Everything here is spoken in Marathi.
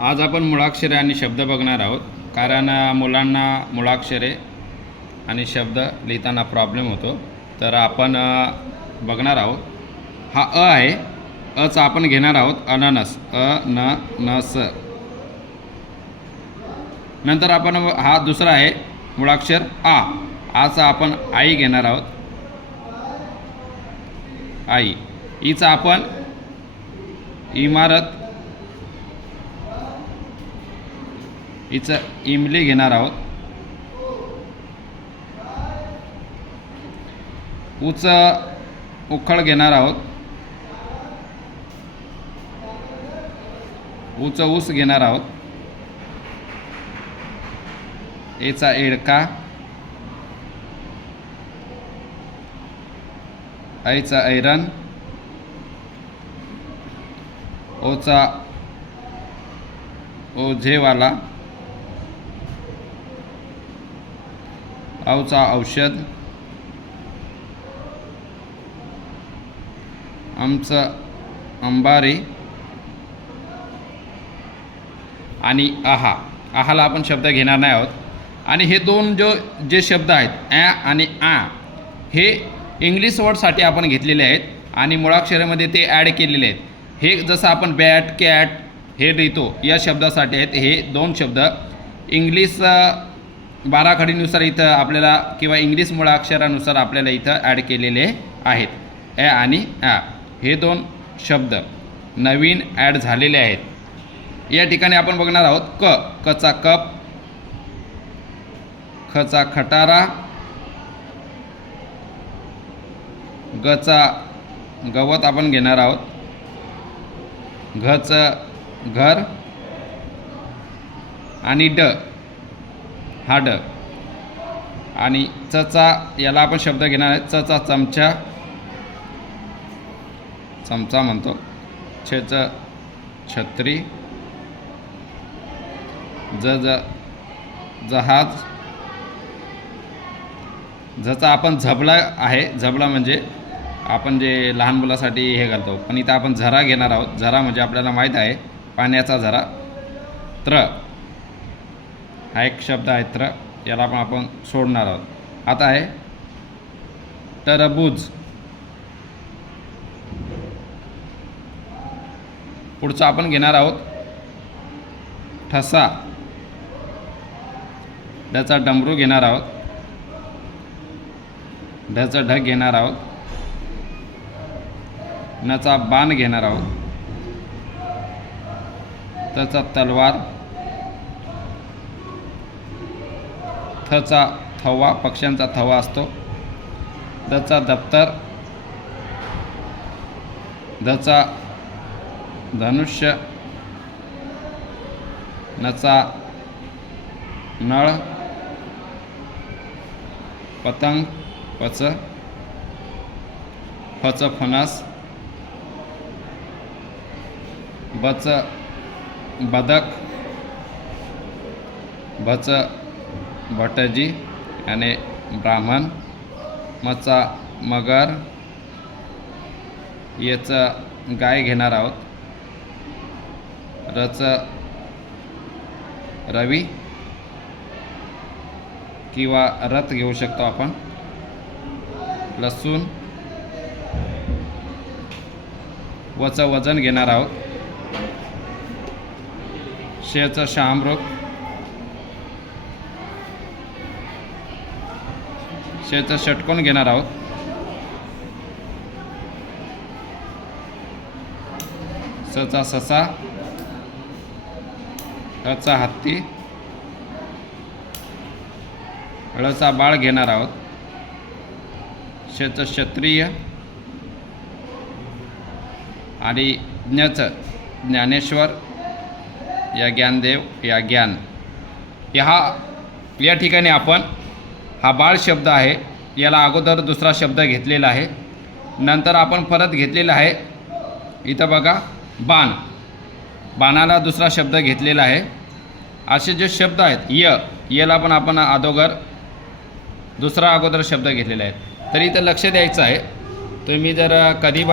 आज आपण मुळाक्षरे आणि शब्द बघणार आहोत. कारण मुलांना मुळाक्षरे आणि शब्द लिहिताना प्रॉब्लेम होतो. तर आपण बघणार आहोत. हा अ आहे. अचा आपण घेणार आहोत. अननस. अ न न स. नंतर आपण हा दुसरा आहे. मुळाक्षर आ. आचा आपण आई घेणार आहोत. आई. ईचा आपण इमारत हिचं इमली घेणार आहोत. उच उखळ घेणार आहोत. उच ऊस घेणार आहोत. याचा एडका आईचा ऐरन ओचा ओझेवाला. औचा औषध. आमचं अंबारी. आणि आहा. आहाला आपण शब्द घेणार नाही आहोत. आणि हे दोन जो जे शब्द आहेत ॲ आणि आ हे इंग्लिश वर्डसाठी आपण घेतलेले आहेत. आणि मुळाक्षरामध्ये ते ॲड केलेले आहेत. हे जसं आपण बॅट कॅट हे लिहितो या शब्दासाठी आहेत. हे दोन शब्द. इंग्लिश बाराखडीनुसार इथं आपल्याला किंवा इंग्लिश मुळाक्षरानुसार आपल्याला इथं ॲड केलेले आहेत. ॲ आणि ॲ हे दोन शब्द नवीन ॲड झालेले आहेत. या ठिकाणी आपण बघणार आहोत क कचा कप खचा खटारा गचा गवत आपण घेणार आहोत. घचं घर आणि ड हा ड आणि चचा याला आपण शब्द घेणार आहे. चचा चमचा. चमचा म्हणतो. छेच छत्री. ज ज जहाज. जचा आपण झबला आहे. झबला म्हणजे आपण जे लहान मुलासाठी हे घालतो पण इथं आपण झरा घेणार आहोत. झरा म्हणजे आपल्याला माहीत आहे. पाण्याचा झरा. त्र हा एक शब्द आहे त्र याला पण आपण सोडणार आहोत. आता आहे तरबूज. पुढचं आपण घेणार आहोत ठसा. ढचा डमरू घेणार आहोत. ढचा ढग घेणार आहोत. नचा बाण घेणार आहोत. त्याचा तलवार. थचा थवा पक्ष्यांचा थवा असतो. दचा दप्तर धचा धनुष्य नचा नळ पतंग पच फच फणस बच बदक बच भटजी आणि ब्राह्मण मचा मगर याचं गाय घेणार आहोत. रच रवी किंवा रथ घेऊ शकतो आपण. लसूण वचं वजन घेणार आहोत. शेचं शामरोग शेचं षटकोन घेणार आहोत? सचा ससा हचा हत्ती हळचा बाळ घेणार आहोत. शेच क्षत्रिय आणि ज्ञच ज्ञानेश्वर या ज्ञानदेव या ज्ञान. ह्या या ठिकाणी आपण हा बाळ शब्द आहे. याला अगोदर दुसरा शब्द घेतलेला आहे. नंतर आपण परत घेतलेला आहे. इथं बघा बाण. बाणाला दुसरा शब्द घेतलेला आहे. असे जे शब्द आहेत य याला पण आपण अगोदर दुसरा अगोदर शब्द घेतलेला आहे. तर इथं लक्ष द्यायचं आहे. तुम्ही जर कधी